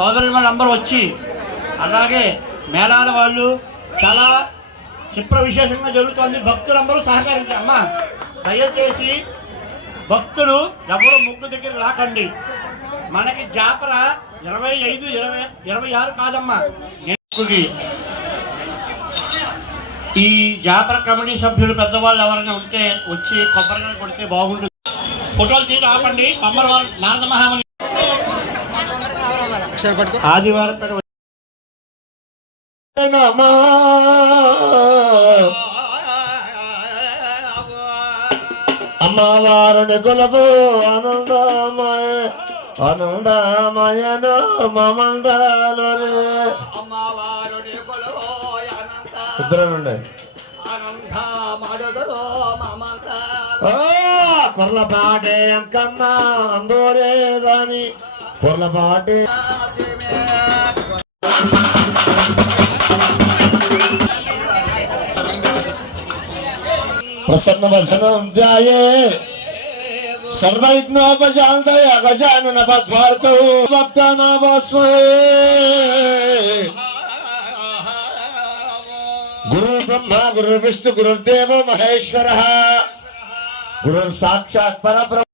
సోదరుల నంబర్ వచ్చి అలాగే మేళాల వాళ్ళు చాలా క్షిప్ర విశేషంగా జరుగుతోంది. భక్తులందరూ సహకరించి అమ్మ దయచేసి భక్తులు ఎవరు ముగ్గు దగ్గర రాకండి. మనకి జాతర ఇరవై ఐదు ఇరవై ఇరవై ఆరు కాదమ్మా. ముగ్గుకి ఈ జాతర కమిటీ సభ్యులు పెద్దవాళ్ళు ఎవరైనా ఉంటే వచ్చి కొబ్బరికాయ కొడితే బాగుంటుంది. ఫోటోలు తీసి ఆపండి. కొబ్బరి నారద మహామని ఒకసారి పట్టుకో. ఆదివారం అమ్మవారుని కొలపు ఆనందమయ ఆనందమయను మమందాలు రే అమ్మవారుడి కొలువో అంకమ్మ అందోరే దాని కొర్లపాటే ప్రసన్న వదనం జాయే సర్వవిఘ్నోపశాంతయ గజానన పద్మార్కౌ భక్తానాభస్మయే గురు బ్రహ్మ గురు విష్ణు గురుదేవ మహేశ్వర గురు సాక్షాత్ పరబ్రహ్మ